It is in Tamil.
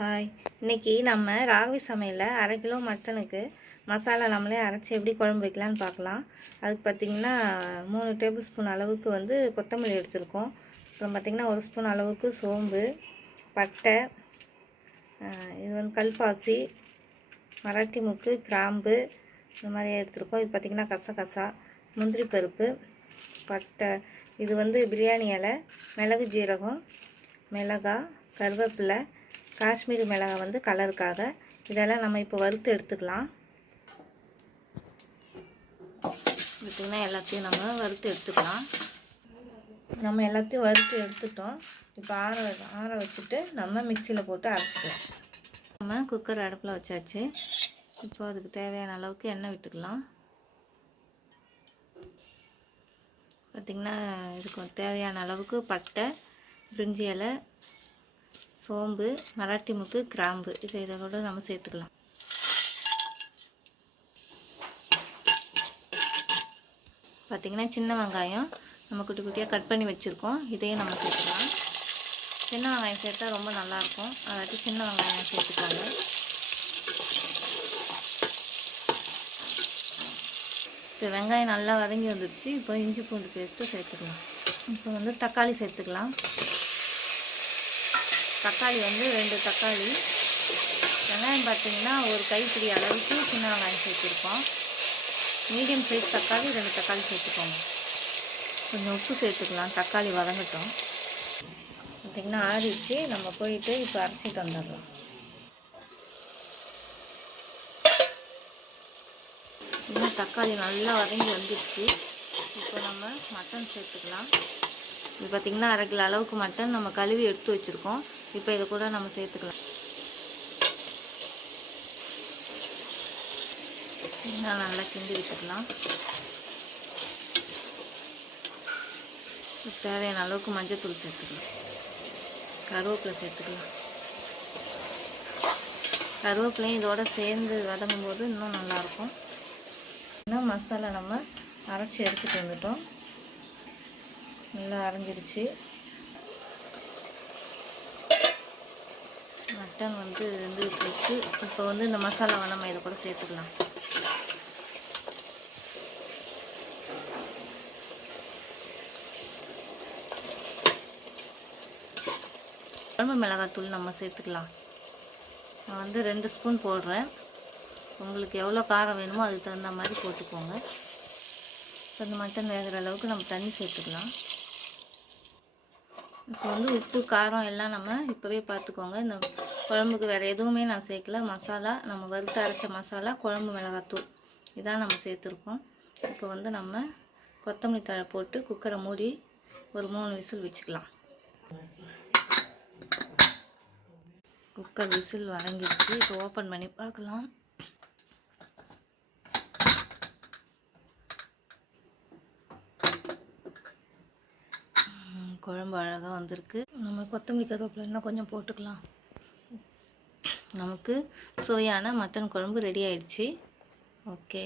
ஹாய் இன்னைக்கு நம்ம ராகவி சமையலில் அரை கிலோ மட்டனுக்கு மசாலா நம்மளே அரைச்சி எப்படி குழம்பு வைக்கலான்னு பார்க்கலாம். அதுக்கு பார்த்திங்கன்னா மூணு டேபிள் ஸ்பூன் அளவுக்கு வந்து கொத்தமல்லி எடுத்துருக்கோம். அப்புறம் பார்த்திங்கன்னா ஒரு ஸ்பூன் அளவுக்கு சோம்பு பட்டை இது வந்து கல்பாசி மராட்டி முக்கு கிராம்பு இந்த மாதிரி எடுத்துருக்கோம். இது பார்த்திங்கன்னா கசகசா முந்திரி பருப்பு பட்டை இது வந்து பிரியாணி இலை மிளகு ஜீரகம் மிளகாய் கருவேப்பிலை காஷ்மீரி மிளகாய் வந்து கலருக்காக இதெல்லாம் நம்ம இப்போ வறுத்து எடுத்துக்கலாம். பார்த்திங்கன்னா எல்லாத்தையும் நம்ம வறுத்து எடுத்துக்கலாம். நம்ம எல்லாத்தையும் வறுத்து எடுத்துட்டோம். இப்போ ஆற ஆற வச்சுட்டு நம்ம மிக்சியில் போட்டு அரைச்சிக்கலாம். நம்ம குக்கர் அடுப்பில் வச்சாச்சு. இப்போ அதுக்கு தேவையான அளவுக்கு எண்ணெய் விட்டுக்கலாம். பார்த்திங்கன்னா இதுக்கு தேவையான அளவுக்கு பட்டை பிரிஞ்சி இலை சோம்பு மராட்டி முக்கு கிராம்பு. இதை இதோட நம்ம சேர்த்துக்கலாம். பார்த்திங்கன்னா சின்ன வெங்காயம் நம்ம குட்டி குட்டியாக கட் பண்ணி வச்சுருக்கோம். இதையும் நம்ம சேர்த்துக்கலாம். சின்ன வெங்காயம் சேர்த்தா ரொம்ப நல்லாயிருக்கும். அதாட்டி சின்ன வெங்காயம் சேர்த்துக்கோங்க. இப்போ வெங்காயம் நல்லா வதங்கி வந்துடுச்சு இப்போ இஞ்சி பூண்டு பேஸ்ட்டு சேர்த்துக்கலாம். இப்போ வந்து தக்காளி சேர்த்துக்கலாம். தக்காளி வந்து ரெண்டு தக்காளி. வெங்காயம் பார்த்தீங்கன்னா ஒரு கைப்பிடி அளவுக்கு சின்ன வெங்காயம் சேர்த்துருக்கோம். மீடியம் சைஸ் தக்காளி ரெண்டு தக்காளி சேர்த்துக்கோங்க. கொஞ்சம் உப்பு சேர்த்துக்கலாம். தக்காளி வதங்கட்டும். பார்த்திங்கன்னா ஆறிடுச்சு. நம்ம போயிட்டு இப்போ அரைச்சிட்டு வந்துடலாம். இன்னும் தக்காளி நல்லா வதங்கி வந்துடுச்சு. இப்போ நம்ம மட்டன் சேர்த்துக்கலாம். இது பார்த்திங்கன்னா அரை கிலோ அளவுக்கு மட்டன் நம்ம கழுவி எடுத்து வச்சுருக்கோம். இப்போ இதை கூட நம்ம சேர்த்துக்கலாம். இன்னும் நல்லா கிண்டி விட்டுக்கலாம். தேவையான அளவுக்கு மஞ்சத்தூள் சேர்த்துக்கலாம். கருவேப்பிலை சேர்த்துக்கலாம். கருவேப்பிலையும் இதோட சேர்ந்து வதங்கும் போது இன்னும் நல்லாயிருக்கும் இன்னும் மசாலா நம்ம அரைச்சி எடுத்துகிட்டு வந்துட்டோம். நல்லா அரைஞ்சிருச்சு. மட்டன் வந்து வெந்துட்டு இருக்கு இப்போ வந்து இந்த மசாலாவை நம்ம இதை கூட சேர்த்துக்கலாம். குழம்பு மிளகாத்தூள் நம்ம சேர்த்துக்கலாம். நான் வந்து ரெண்டு ஸ்பூன் போடுறேன். உங்களுக்கு எவ்வளோ காரம் வேணுமோ அதுக்கு தகுந்த மாதிரி போட்டுக்கோங்க. இப்போ இந்த மட்டன் வேகிற அளவுக்கு நம்ம தண்ணி சேர்த்துக்கலாம். இப்போ வந்து உப்பு காரம் எல்லாம் நம்ம இப்போவே பார்த்துக்கோங்க. இந்த குழம்புக்கு வேறு எதுவுமே நான் சேர்க்கல. மசாலா நம்ம வறுத்து அரைச்ச மசாலா குழம்பு மிளகாத்தூள். இதான் நம்ம சேர்த்துருக்கோம். இப்போ வந்து நம்ம கொத்தமல்லி தழை போட்டு குக்கரை மூடி ஒரு மூணு விசில் வச்சுக்கலாம். குக்கர் விசில் வழங்கிடுச்சு இப்போ ஓப்பன் பண்ணி பார்க்கலாம். குழம்பு அழகாக வந்திருக்கு. நம்ம கொத்தமல்லி கருவேப்பிலை கொஞ்சம் போட்டுக்கலாம். நமக்கு சுவையான மட்டன் குழம்பு ரெடி ஆயிடுச்சு. ஓகே